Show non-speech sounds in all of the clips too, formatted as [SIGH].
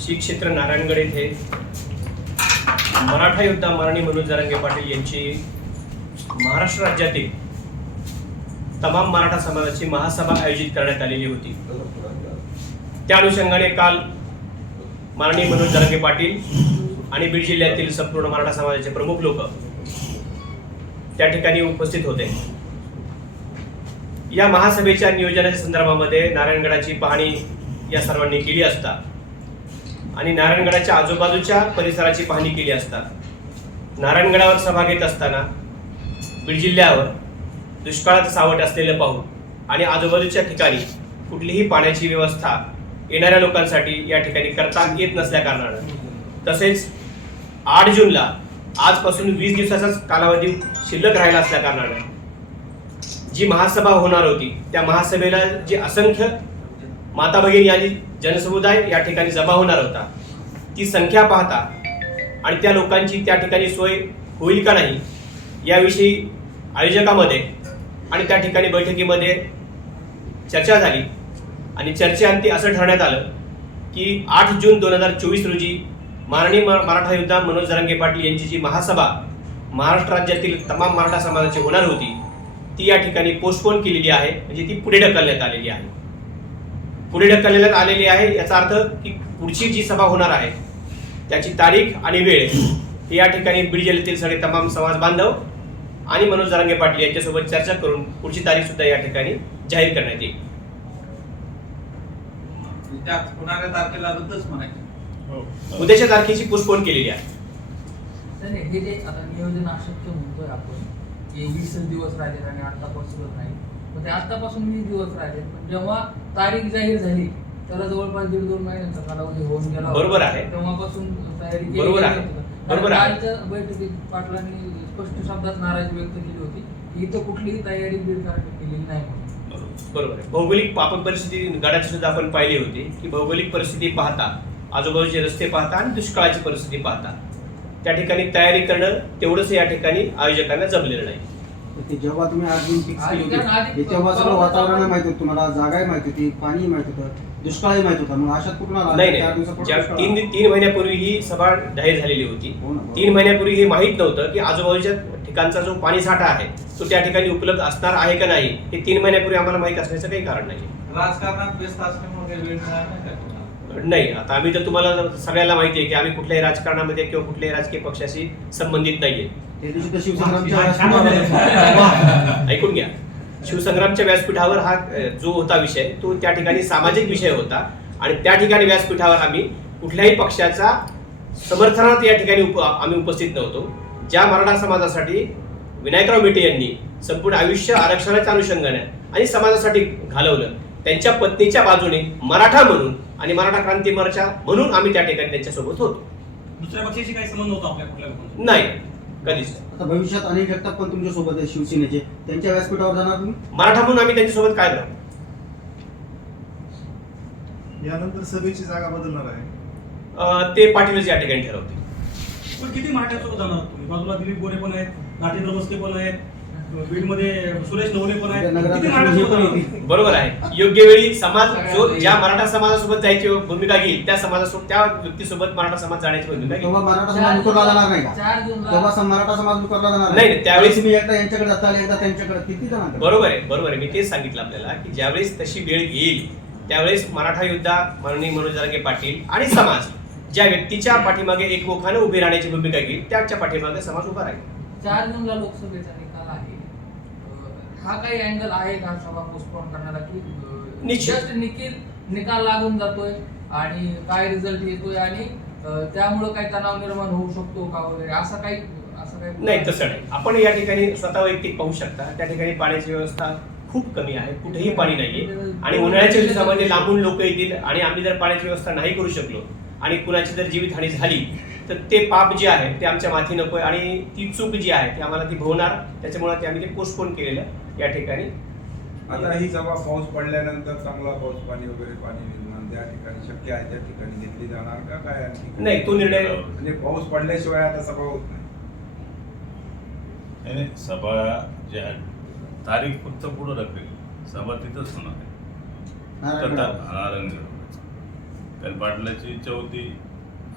श्री क्षेत्र नारायणगड येथे मराठा योद्धा माननीय मनोज जरांगे पाटील यांची महाराष्ट्र राज्यातील तमाम मराठा समाजाची महासभा आयोजित करण्यात आलेली होती. त्या अनुषंगाने काल माननीय मनोज जरांगे पाटील आणि बीड जिल्ह्यातील संपूर्ण मराठा समाजाचे प्रमुख लोक त्या ठिकाणी उपस्थित होते. या महासभेच्या नियोजनाच्या संदर्भामध्ये नारायणगडाची पाहणी या सर्वांनी केली असता आणि नारायणगडाच्या आजूबाजूच्या परिसराची पाहणी केली असता. नारायणगडावर सभा घेत असताना बीड जिल्ह्यावर दुष्काळात सावट असलेलं पाहून आणि आजूबाजूच्या ठिकाणी कुठलीही पाण्याची व्यवस्था येणाऱ्या लोकांसाठी या ठिकाणी करता येत नसल्याकारणानं तसेच आठ जूनला आजपासून वीस दिवसाचाच कालावधी शिल्लक राहिला असल्याकारणानं जी महासभा होणार होती त्या महासभेला जे असंख्य माता भगिनी आणि जनसमुदाय या ठिकाणी जमा होणार होता. ती संख्या पाहता आणि त्या लोकांची त्या ठिकाणी सोय होईल का नाही याविषयी आयोजकामध्ये आणि त्या ठिकाणी बैठकीमध्ये चर्चा झाली. आणि चर्चेअंती असं ठरण्यात आलं की आठ जून दोन हजार चोवीस रोजी माननीय म- मराठा योद्धा मनोज जरांगे पाटील यांची जी महासभा महाराष्ट्र राज्यातील तमाम मराठा समाजाची होणार होती ती या ठिकाणी पोस्टपोन केलेली आहे. म्हणजे ती पुढे ढकलण्यात आलेली आहे. पुढे ढकलण्यात आलेली आहे. याचा अर्थ की पुढची जी सभा होणार आहे त्याची तारीख आणि वेळ ही या ठिकाणी बीड जिल्ह्यातील सगळे तमाम समाज बांधव आणि मनोज जरांगे पाटील यांच्यासोबत चर्चा करून पुढची तारीख सुद्धा या ठिकाणी जाहीर करण्यात येईल. तारखेला रद्दच म्हणायचं. उद्याच्या तारखेची पोस्टपोन केलेली आहे. हे जे आता नियोजन अशक्य म्हणतोय आपण की वीसच दिवस राहिले आणि आतापासूनच नाही. पण ते आतापासून वीस दिवस राहिले पण जेव्हा तारीख जाहीर झाली त्याला जवळपास दीड दोन महिन्यांचा कालावधी होऊन गेला होता. बरोबर आहे. तेव्हापासून तयारी केली बरोबर आहे. गेली होती. बरोबर कारण आहे. कालच्या बैठकीत पाटलांनी स्पष्ट शब्दात नाराजी व्यक्त केली होती की इथं कुठलीही तयारी बीड करायची केलेली नाही म्हणून. बरोबर आहे भौगोलिक आपण परिस्थिती गडाची सुद्धा आपण पाहिली होती की भौगोलिक परिस्थिती पाहता आजूबाजूचे रस्ते पाहता आणि दुष्काळाची परिस्थिती पाहता त्या ठिकाणी तयारी करणं तेवढंच या ठिकाणी आयोजकांना जमलेलं नाही ते जेव्हा तुम्ही आज दिन फिक्स केली होती हे तेव्हा सगळं वातावरण माहिती होतं तुम्हाला जागाही माहिती होती पाणी माहिती होतं दुष्काळही माहिती होता मग अशात कुठून आला? नाही चार दिवसापूर्वी तीन. तीन महिन्यापूर्वी ही सभा जाहीर झालेली होती हो. तीन महिन्यापूर्वी हे माहीत नव्हतं की आजूबाजूच्या ठिकाणचा जो पाणी साठा आहे तो त्या ठिकाणी उपलब्ध असणार आहे का नाही हे तीन महिन्यापूर्वी आम्हाला माहीत असण्याचं काही कारण नाही राजकारणात व्यस्त असल्यामुळे वेळ? नाही आता आम्ही तर तुम्हाला सगळ्याला माहिती आहे की आम्ही कुठल्याही राजकारणामध्ये किंवा कुठल्याही राजकीय पक्षाशी संबंधित नाहीये त्या दिवशी तर शिवसंग्रामच्या व्यासपीठावर होता. [LAUGHS] ऐकून घ्या. शिवसंग्रामच्या व्यासपीठावर हा जो होता विषय तो त्या ठिकाणी सामाजिक विषय होता आणि त्या ठिकाणी व्यासपीठावर आम्ही कुठल्याही पक्षाचा समर्थनार्थ या ठिकाणी उप आम्ही उपस्थित नव्हतो. ज्या मराठा समाजासाठी विनायकराव मेटे यांनी संपूर्ण आयुष्य आरक्षणाच्या अनुषंगाने आणि समाजासाठी घालवलं त्यांच्या पत्नीच्या बाजूने मराठा म्हणून आणि मराठा क्रांती मोर्चा म्हणून आम्ही त्या ठिकाणी त्यांच्यासोबत होतो. दुसऱ्या पक्षाशी काही संबंध नव्हता आपल्या. नाही. कधीच. आता भविष्यात अनेक जगताप पण तुमच्यासोबत आहे शिवसेनेचे. त्यांच्या व्यासपीठावर जाणार तुम्ही? मराठा म्हणून आम्ही त्यांच्यासोबत काय राहू यानंतर सभेची जागा बदलणार आहे. अ, ते पाटीलच या ठिकाणी ठरवते पण किती मराठ्यांसोबत जाणार तुम्ही? बाजूला दिलीप गोरे पण आहेत नाटेंद्र मस्के पण आहेत. बीडमध्ये सुरेश नवले पण आहेत. हे जाणार? बरोबर आहे. योग्य वेळी समाज जो ज्या मराठा समाजासोबत जायची भूमिका घेईल त्या समाजासोबत त्या व्यक्तीसोबत मराठा समाज जाण्याची भूमिका घेईल. तेव्हा मराठा समाज मुकरला जाणार नाही का? चार जूनला तेव्हा सम- मराठा समाज मुकरला जाणार नाही, नाही, त्यावेळेस- तुम्ही एकदा यांच्याकडे जाताल एकदा त्यांच्याकडे किती जणांकडे बरोबर आहे बरोबर आहे. मी तेच सांगितलं आपल्याला की ज्यावेळेस तशी वेळ येईल त्यावेळेस मराठा योद्धा माननीय मनोज जरांगे पाटील आणि समाज ज्या व्यक्तीच्या पाठीमागे एकमुखानं उभी राहण्याची भूमिका घेईल त्याच्या पाठीमागे समाज उभा राहील. चार जूनला लोकसभेचा हा काही अँगल आहे का सभा पोस्टपोन करण्याला की निश्चित. जस्ट निखिल निकाल लागून जातोय आणि काय रिझल्ट येतोय आणि त्यामुळं काही तणाव निर्माण होऊ शकतो का वगैरे? असं काही असं काही नाही तसं नाही. आपण या ठिकाणी स्वतः वैयक्तिक पाहू शकता. त्या ठिकाणी पाण्याची व्यवस्था खूप कमी आहे. कुठेही पाणी नाहीये. आणि उन्हाळ्याच्या दिवसामध्ये लांबून लोक येतील आणि आम्ही जर पाण्याची व्यवस्था नाही करू शकलो आणि कुणाची जर जीवितहानी झाली तर ते पाप जे आहे ते आमच्या माथी नकोय आणि ती चूक जी आहे ती आम्हाला ती भोवणार. त्याच्यामुळे ते आम्ही ते पोस्टपोन केलेलं या ठिकाणी. आता ही सभा पाऊस पडल्यानंतर चांगला पाऊस पाणी वगैरे पाणी निर्माण त्या ठिकाणी शक्य आहे त्या ठिकाणी घेतली जाणार का? काय आणखी? नाही, तो निर्णय- म्हणजे पाऊस पडल्याशिवाय आता सभा होत नाही. सभा जी आहे तारीख फक्त पुढं ढकलेली सभा तिथंच होणार आहे. कारण पाटलाची इच्छा होती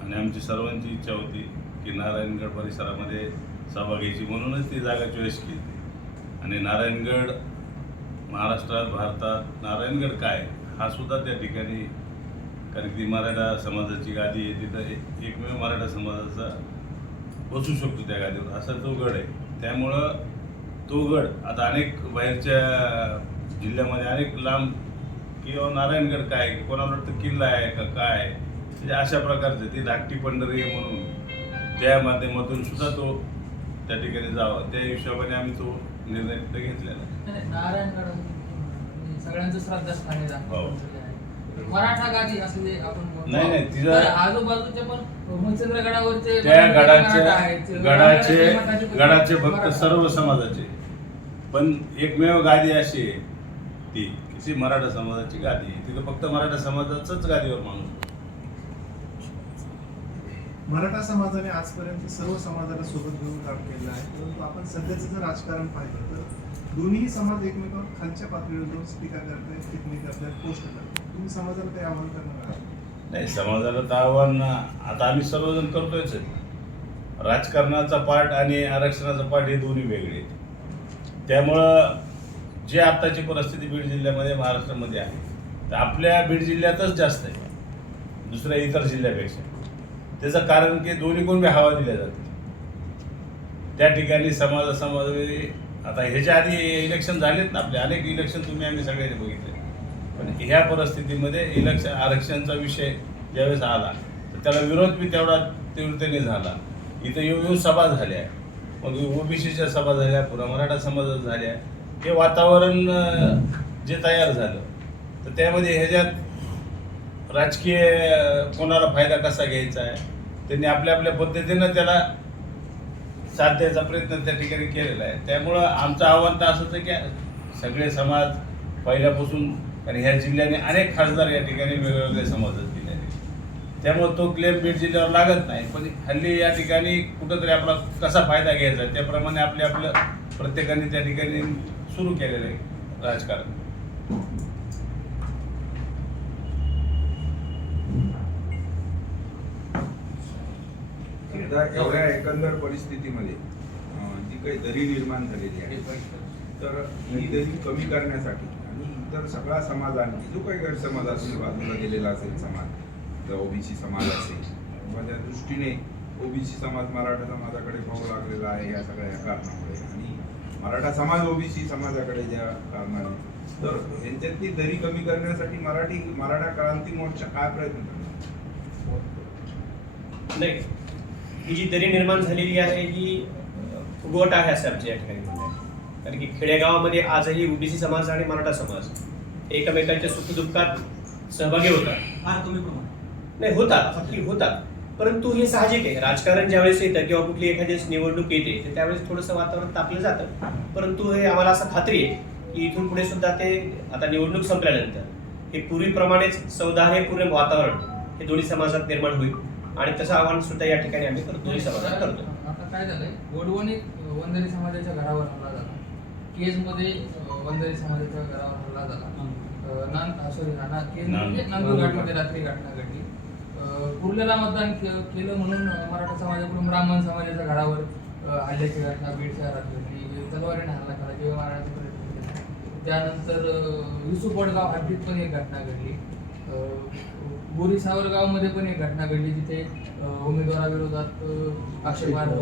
आणि आमची सर्वांची इच्छा होती की नारायणगड परिसरामध्ये सभा घ्यायची म्हणूनच ती जागा चॉईस केली. आणि नारायणगड महाराष्ट्रात भारतात नारायणगड काय हा सुद्धा त्या ठिकाणी कारण की मराठा समाजाची गादी आहे तिथं एकमेव मराठा समाजाचा बसू शकतो त्या गादीवर. असा तो गड आहे. त्यामुळं तो गड आता अनेक बाहेरच्या जिल्ह्यामध्ये अनेक लांब किंवा नारायणगड काय आहे, कोणाला वाटतं किल्ला आहे का काय आहे. म्हणजे अशा प्रकारचं ती धाकटी पंढरी आहे म्हणून त्या माध्यमातून सुद्धा तो त्या ठिकाणी जावा त्या हिशोबाने आम्ही तो निर्णय तिथं घेतलेला नारायणगड सगळ्यांचं श्रद्धास्थान आहे हो. मराठा गादी असं जे आपण म्हणतो. नाही, नाही, तर आजूबाजूचे पण मच्छिंद्रगडावरचे त्या मराठा गडाचे. गडाचे गडाचे भक्त. सर्व समाजाचे पण एकमेव गादी अशी आहे ती मराठा समाजाची गादी आहे तिथं फक्त मराठा समाजाचाच गादीवर माणूस मराठा समाजाने आजपर्यंत सर्व समाजाला सोबत घेऊन काम केलं आहे. परंतु आपण सध्याचं जर राजकारण पाहिलं तर दोन्ही समाज एकमेकांवर खालच्या पातळीवर जाऊन टीका करतायत टिप्पणी करतायत पोस्ट करतायत. तुम्ही समाजाला काही आव्हान करणार आहात? नाही समाजाला तर आव्हान आता आम्ही सर्वजण करतोयच राजकारणाचा पार्ट आणि आरक्षणाचा पार्ट हे दोन्ही वेगळे आहेत. त्यामुळं जे आत्ताची परिस्थिती बीड जिल्ह्यामध्ये महाराष्ट्रामध्ये आहे तर आपल्या बीड जिल्ह्यातच जास्त आहे. दुसऱ्या इतर जिल्ह्यापेक्षा. त्याचं कारण की दोन्ही कोण हवा दिल्या जाते. त्या ठिकाणी समाज आता ह्याच्या आधी इलेक्शन झालेत ना आपले. अनेक इलेक्शन तुम्ही आम्ही सगळ्यांनी बघितले. पण ह्या परिस्थितीमध्ये इलेक्शन आरक्षणचा विषय ज्यावेळेस आला तर त्याला विरोध बी तेवढा तीव्रतेने झाला. इथं येऊन येऊन सभा झाल्या. मग ओबीसीच्या सभा झाल्या पुन्हा मराठा समाजात झाल्या. हे वातावरण जे तयार झालं तर त्यामध्ये ह्याच्यात राजकीय कोणाला फायदा कसा घ्यायचा आहे? त्यांनी आपल्या आपल्या पद्धतीनं त्याला साध्याचा प्रयत्न त्या ठिकाणी केलेला आहे. त्यामुळं आमचं आव्हान तर असंच आहे की सगळे समाज पहिल्यापासून कारण ह्या जिल्ह्याने अनेक खासदार या ठिकाणी वेगवेगळे समाजात दिले आहेत. त्यामुळं तो क्लेम बीड जिल्ह्यावर लागत नाही पण हल्ली या ठिकाणी कुठंतरी आपला कसा फायदा घ्यायचा त्याप्रमाणे आपले आपलं प्रत्येकाने त्या ठिकाणी सुरू केलेलं आहे राजकारण. एकदा एवढ्या एकंदर परिस्थितीमध्ये जी काही दरी निर्माण झालेली आहे तर ही दरी कमी करण्यासाठी आणि इतर सगळा समाज आणखी जो काही गैरसमाज असेल बाजूला गेलेला असेल समाज जर ओबीसी समाज असेल किंवा त्या दृष्टीने ओबीसी समाज मराठा समाजाकडे पाहू लागलेला आहे या सगळ्या या कारणामुळे आणि मराठा समाज ओबीसी समाजाकडे ज्या कारणाने तर यांच्यातली दरी कमी करण्यासाठी मराठी मराठा क्रांती मोर्चा काय प्रयत्न करणार? नाही. ही जी दरी निर्माण झालेली आहे ही फुगवट आहे असं आमच्या या ठिकाणी. कारण की खेडेगावामध्ये आजही ओबीसी समाज आणि मराठा समाज एकमेकांच्या सुखदुःखात सहभागी होतात. नाही होतात की होतात. परंतु हे साहजिक आहे. राजकारण ज्यावेळेस येतं किंवा कुठली एखादी निवडणूक येते तर त्यावेळेस थोडंसं वातावरण तापलं जातं. परंतु हे आम्हाला असं खात्री आहे की इथून पुढे सुद्धा ते आता निवडणूक संपल्यानंतर हे पूर्वीप्रमाणेच सौदार्य पूर्ण वातावरण हे दोन्ही समाजात निर्माण होईल. आणि तसं आव्हान सुद्धा या ठिकाणी आम्ही करतो समाजात करतो. आता काय झालंय? वडवणी अं, वंजारी समाजाच्या घरावर हल्ला झाला. केजमध्ये अं, वंजारी समाजाच्या घरावर हल्ला झाला. नान सॉरी नाना केज म्हणजे. नांदूरघाटमध्ये रात्री घटना घडली. कुर्ल्याला मतदान केलं म्हणून मराठा समाजाकडून ब्राह्मण समाजाच्या घरावर हल्ल्याची घटना बीड शहरात घडली तलवारीने हल्ला केला जेव्हा केला त्यानंतर युसुफ वडगाव हद्दीत पण एक घटना घडली. बोरी सावरगावमध्ये पण एक घटना घडली जिथे उमेदवाराविरोधात आक्षेपार्ह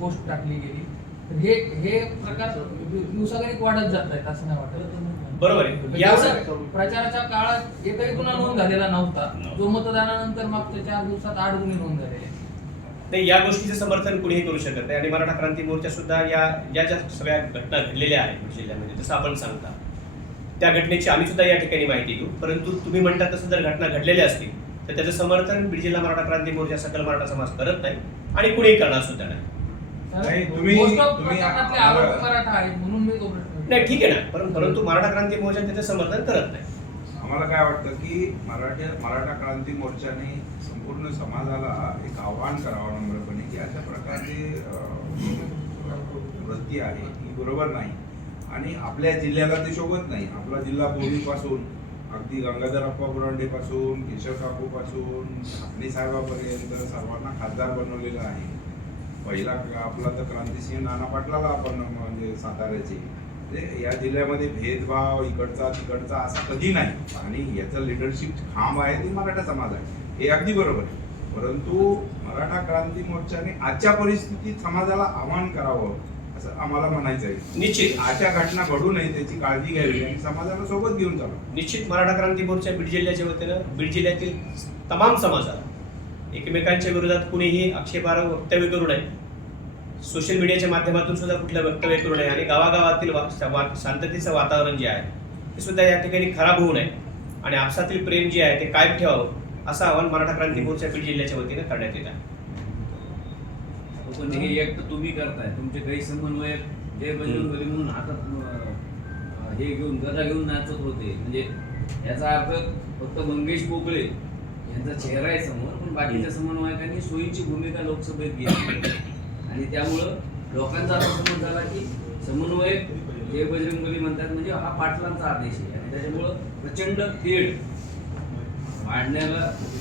पोस्ट टाकली गेली. तर हे हे प्रकार दिव- दिवसागणिक वाढत जात आहेत असं नाही वाटत. बरोबर आहे. प्रचाराच्या काळात एकही गुन्हा नोंद झालेला नव्हता. जो मतदानानंतर मागच्या चार दिवसात आठ गुन्हे नोंद झालेले आहेत. नाही या गोष्टीचं समर्थन कुणीही करू शकत नाही. आणि मराठा क्रांती मोर्चा सुद्धा या या ज्या सगळ्या घटना घडलेल्या आहेत जिल्ह्यामध्ये जसं आपण सांगता. त्या घटनेची आम्ही सुद्धा या ठिकाणी माहिती घेऊ परंतु तुम्ही म्हणता तसं जर घटना घडलेल्या असतील तर त्याचं समर्थन बीड जिल्हा मराठा क्रांती मोर्चा सकल मराठा समाज करत नाही आणि कुणीही करणार सुद्धा नाही. नाही, ठीक आहे ना. परं- परंतु मराठा क्रांती मोर्चा त्याचं समर्थन करत नाही. आम्हाला काय वाटतं की मराठा मराठा क्रांती मोर्चाने संपूर्ण समाजाला एक आव्हान करावं नम्रपणे की अशा प्रकारची वृत्ती आहे ही बरोबर नाही. आणि आपल्या जिल्ह्याला ते शोभत नाही. आपला जिल्हा पूर्वीपासून अगदी गंगाधरप्पा बुरांडे पासून केशव काकू पासून ठाकणे साहेबापर्यंत सर्वांना खासदार बनवलेलं आहे. पहिला आपला तर क्रांतिसिंह नाना पाटलाला आपण म्हणजे साताऱ्याचे. म्हणजे या जिल्ह्यामध्ये भेदभाव इकडचा तिकडचा असा कधी नाही. आणि याचं लिडरशिप खांब आहे ते मराठा समाज आहे. हे अगदी बरोबर आहे. परंतु मराठा क्रांती मोर्चाने आजच्या परिस्थितीत समाजाला आवाहन करावं. असं आम्हाला म्हणायचं आहे निश्चित. अशा घटना घडू नये त्याची काळजी घ्यावी आणि समाजाला सोबत घेऊन चालू निश्चित मराठा क्रांती मोर्चा बीड जिल्ह्याच्या वतीनं बीड जिल्ह्यातील तमाम समाजाला एकमेकांच्या विरोधात कुणीही आक्षेपार्ह वक्तव्य करू नये. सोशल मीडियाच्या माध्यमातून सुद्धा कुठलं वक्तव्य करू नये आणि गावागावातील शांततेचं वातावरण जे आहे ते सुद्धा या ठिकाणी खराब होऊ नये आणि आपसातील प्रेम जे आहे ते कायम ठेवावं असं आवाहन मराठा क्रांती मोर्चा बीड जिल्ह्याच्या वतीनं करण्यात येत आहे. पण हे एक तुम्ही करताय. तुमचे काही समन्वयक जय बजरंग म्हणून हातात हे घेऊन गदा घेऊन नाचत होते. म्हणजे याचा अर्थ फक्त मंगेश पोकळे यांचा चेहरा आहे समोर पण बाकीच्या समन्वयकांनी सोयीची भूमिका लोकसभेत घेतली. आणि त्यामुळं लोकांचा असा समज झाला की समन्वयक जय बजरंग बली म्हणतात म्हणजे हा पाटलांचा आदेश आहे. आणि त्याच्यामुळं प्रचंड तेढ वाढण्याला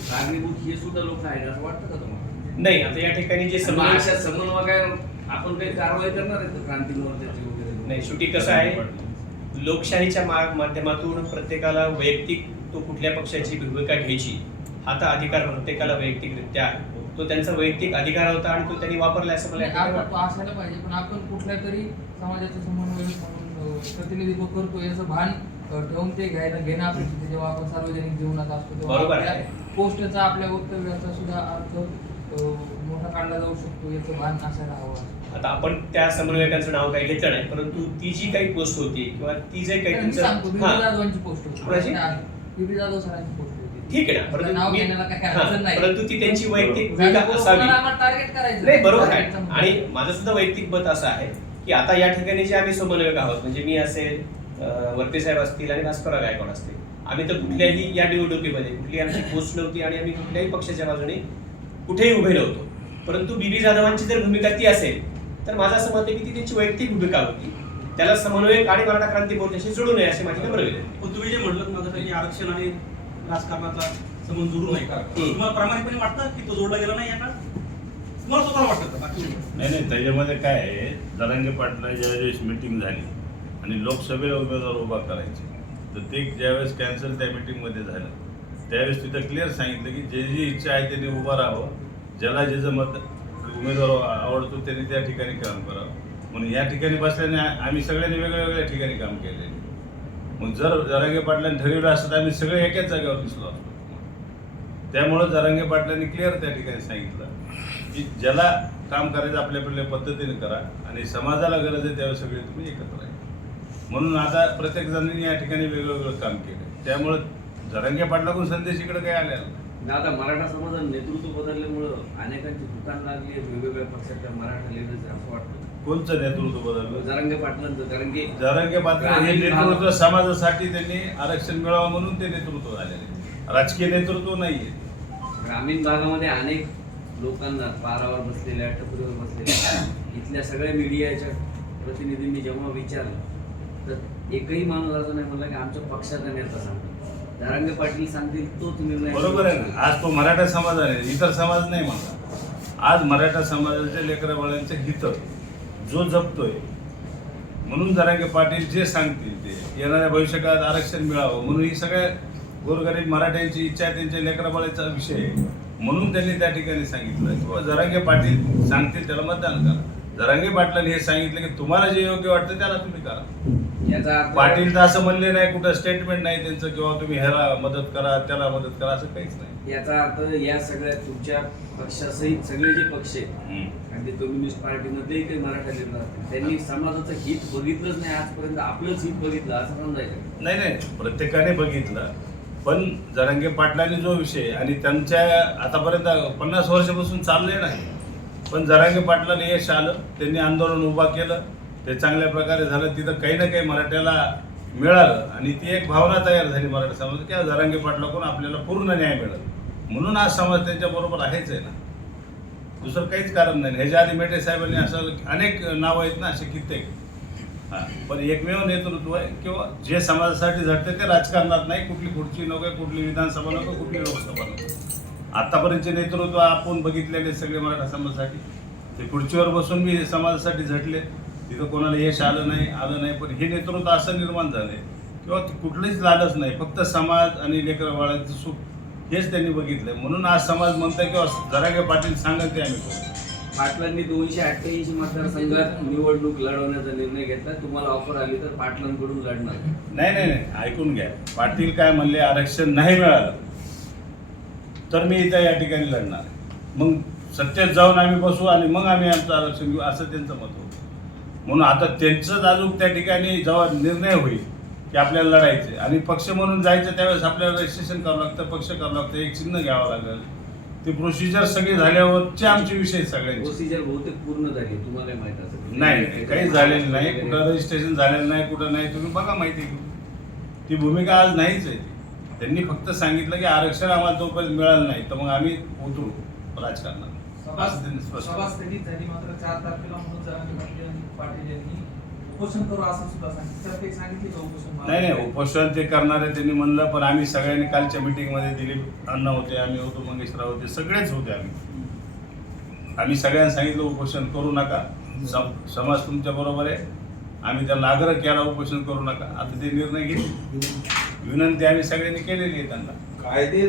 कारणीभूत हे सुद्धा लोक आहेत असं वाटतं का तुम्हाला? नाही आता या ठिकाणी जे समन्वय अशा समन्वयकावर आपण काही कारवाई करणार आहे का क्रांती मोर्चाची वगैरे नाही शेवटी कसं आहे लोकशाहीच्या मा- माध्यमातून प्रत्येकाला वैयक्तिक तो कुठल्या पक्षाची भूमिका घ्यायची हा तर अधिकार प्रत्येकाला वैयक्तिकरित्या आहे तो त्यांचा वैयक्तिक अधिकार होता आणि तो त्यांनी वापरला असं मला या ठिकाणी आपण वाटतं. असायला पाहिजे पण आपण कुठल्या तरी समाजाचं समन्वय म्हणून अं, प्रतिनिधित्व करतो याचं भान अं, ठेवून ते घ्यायला घेणं अपेक्षित आहे. जेव्हा आपण सार्वजनिक जीवनात असतो तेव्हा बरोबर आपल्या आहे. पोस्टचा आपल्या वक्तव्याचा सुद्धा अर्थ मोठा काढला जाऊ शकतो याचं भान असायला हवं. आता आपण त्या समन्वयकांचं नाव काही घेतलं नाही परंतु ती जी काही पोस्ट होती किंवा ती जे काही मी सांगतो तुमचं बीबी हां. जाधवांची पोस्ट कोणाची? होती जाधव सरांची पोस्ट होती. ठीक आहे ना परंतु नाव मी- घेण्याला काही हां, अडचण नाही. परंतु ती त्यांची वैयक्तिक भूमिका असावी. टार्गेट करायचं? नाही बरोबर आहे. आणि माझं सुद्धा वैयक्तिक मत असं आहे की आता या ठिकाणी जे आम्ही समन्वयक आहोत म्हणजे मी असेल अं, वर्ते साहेब असतील आणि भास्करराव गायकवाड असतील. आम्ही तर कुठल्याही या निवडणुकीमध्ये कुठली आमची [LAUGHS] पोस्ट नव्हती आणि आम्ही कुठल्याही पक्षाच्या बाजूने कुठेही उभे नव्हतो परंतु बीबी जाधवांची जर भूमिका ती असेल तर माझं असं मत आहे की ती त्यांची वैयक्तिक भूमिका होती त्याला समन्वयक आणि मराठा क्रांती मोर्चाशी जोडू नये अशी माझी नम्र विनंती. पण तुम्ही जे म्हटलं माझं आरक्षण आणि राजकारणाचा संबंध जोडू नये का. तुम्हाला प्रामाणिकपणे वाटतं की तो जोडला गेला नाही या तुम्हाला स्वतःला वाटतं नाही. नाही त्याच्यामध्ये काय आहे जरांगे पाटला ज्यावेळेस मिटिंग झाली आणि लोकसभेला उमेदवार उभा करायचे तर ते ज्यावेळेस कॅन्सल त्या मिटिंगमध्ये झालं त्यावेळेस तिथं क्लिअर सांगितलं की जे जी इच्छा आहे त्यांनी उभं राहावं. ज्याला ज्याचं मत उमेदवार आवडतो त्यांनी त्या ठिकाणी काम करावं. म्हणून या ठिकाणी बसल्याने आम्ही सगळ्यांनी वेगळ्या वेगळ्या ठिकाणी काम केलेले मग जर जरांगे पाटलांनी ठरवलं असतं तर आम्ही सगळे एकाच जागेवर दिसलो असतो. त्यामुळं जरांगे पाटलांनी क्लिअर त्या ठिकाणी सांगितलं की ज्याला काम करायचं आपल्या आपल्या पद्धतीने करा आणि समाजाला गरज आहे त्यावेळेस सगळे तुम्ही एकत्र आहे. म्हणून आता प्रत्येक जणांनी या ठिकाणी वेगळं वेगळं काम केलं. त्यामुळं जरांगे पाटलाकडून संदेश इकडे काही आलेला? आता मराठा समाजात नेतृत्व बदलल्यामुळं अनेकांची दुकान लागली वेगवेगळ्या पक्षाच्या मराठा लेडीज असं वाटतं. कोणचं नेतृत्व बदललं? जरांगे पाटलांचं कारण की जरांगे पाटील हे ग्रामीण नेतृत्व समाजासाठी त्यांनी आरक्षण मिळावं म्हणून ते नेतृत्व झालेले राजकीय नेतृत्व नाहीये. ग्रामीण भागामध्ये अनेक लोकांना पारावर बसलेल्या टपरीवर बसलेल्या इथल्या सगळ्या मीडियाच्या प्रतिनिधींनी जेव्हा विचारलं तर एकही माणूस असं नाही म्हणला की आमच्या पक्षाचा नेता सांगतो. जरांगे पाटील सांगतील तोच निर्णय बरोबर आहे ना. आज तो मराठा समाज आहे इतर समाज नाही म्हणा आज मराठा समाजाच्या लेकरा बाळांचं हित जो जपतोय म्हणून जरांगे पाटील जे सांगतील ते येणाऱ्या भविष्यकाळात आरक्षण मिळावं म्हणून ही सगळ्या गोरगरीब मराठ्यांची इच्छा आहे त्यांच्या लेकरा बाळाचा विषय आहे. म्हणून त्यांनी त्या ठिकाणी सांगितलं. किंवा जरांगे पाटील सांगतील त्याला मतदान करा. जरांगे पाटलांनी हे सांगितलं की तुम्हाला जे योग्य वाटतं त्याला तुम्ही करा. याचा अर्थ पाटील तर असं म्हणले नाही कुठं स्टेटमेंट नाही त्यांचं किंवा तुम्ही ह्याला मदत करा त्याला मदत करा असं काहीच नाही. याचा अर्थ या सगळ्या तुमच्या पक्षासहित सगळे जे पक्ष आहेत. आणि ते कम्युनिस्ट पार्टीमध्येही काही मराठा असतील त्यांनी समाजाचं हित बघितलंच नाही आजपर्यंत आपलंच हित बघितलं असं समजायचं नाही नाही प्रत्येकाने बघितलं. पण जरांगे पाटलांनी जो विषय आणि त्यांच्या आतापर्यंत पन्नास वर्षापासून चालले नाही. पण जरांगे पाटलांनी यश आलं त्यांनी आंदोलन उभा केलं ते चांगल्या प्रकारे झालं तिथं काही ना काही मराठ्याला मिळालं. आणि ती एक भावना तयार झाली मराठा समाज की जरांगे पाटलाकडून आपल्याला पूर्ण न्याय मिळाला. म्हणून आज समाज त्यांच्याबरोबर आहेच आहे ना. दुसरं काहीच कारण नाही. ह्याच्या आधी मेटे साहेबांनी असं अनेक नावं आहेत ना असे कित्येक. पण एकमेव नेतृत्व आहे किंवा जे समाजासाठी झटते ते राजकारणात नाही कुठली खुर्ची नको कुठली विधानसभा नको कुठली लोकसभा नको. आतापर्यंतचे नेतृत्व आपण बघितलेले सगळे मराठा समाजासाठी. ते खुर्चीवर बसून मी समाजासाठी झटले. तिथं कोणाला यश आलं नाही आलं नाही पण हे नेतृत्व असं निर्माण झालंय. किंवा कुठलीच लालच नाही फक्त समाज आणि लेकर बाळांचं सुख हेच त्यांनी बघितलंय. म्हणून आज समाज म्हणतोय किंवा जरागे पाटील सांगत ते आम्ही करू. पाटलांनी दोनशे अठ्ठ्याऐंशी मतदारसंघात निवडणूक लढवण्याचा निर्णय घेतला. तुम्हाला ऑफर आली तर पाटलांकडून लढणार. नाही नाही नाही. ऐकून घ्या. पाटील काय म्हणले आरक्षण नाही मिळालं तर मी इथं या ठिकाणी लढणार. मग सत्तेत जाऊन आम्ही बसू आणि मग आम्ही आमचं आरक्षण घेऊ असं त्यांचं मत होतं. म्हणून आता त्यांचंच अजून त्या ठिकाणी जेव्हा निर्णय होईल की आपल्याला लढायचे आणि पक्ष म्हणून जायचं त्यावेळेस आपल्याला रजिस्ट्रेशन करावं लागतं पक्ष करावं लागतं एक चिन्ह घ्यावं लागेल. ती प्रोसिजर सगळी झाल्यावरचे आमचे विषय सगळ्यांचे. प्रोसिजर बहुतेक पूर्ण झाली तुम्हाला माहीत असेल? नाही काही झालेलं नाही कुठं रजिस्ट्रेशन झालेलं नाही कुठं नाही तुम्ही बघा माहिती ती भूमिका आज नाहीच आहे. त्यांनी फक्त सांगितलं की आरक्षण आम्हाला तोपर्यंत मिळालं नाही तर मग आम्ही उतरू राजकारणात. सभा. स्थगित झाली मात्र चार तारखेला मनोज जरांगे पाटील यांनी उपोषण करू असं सुद्धा सांगितलं. तर ते सांगितले का उपोषण नाही नाही उपोषण ते करणारे त्यांनी म्हणलं पण आम्ही सगळ्यांनी कालच्या मीटिंगमध्ये दिलीप अण्णा होते आम्ही होतो मंगेशराव होते सगळेच होते आम्ही. आम्ही सगळ्यांना सांगितलं उपोषण करू नका. सम- समाज तुमच्या बरोबर आहे. आम्ही त्यांना आग्रह केला उपोषण करू नका. आता ते निर्णय घेतले. विनंती आम्ही सगळ्यांनी केलेली आहे त्यांना. कायदे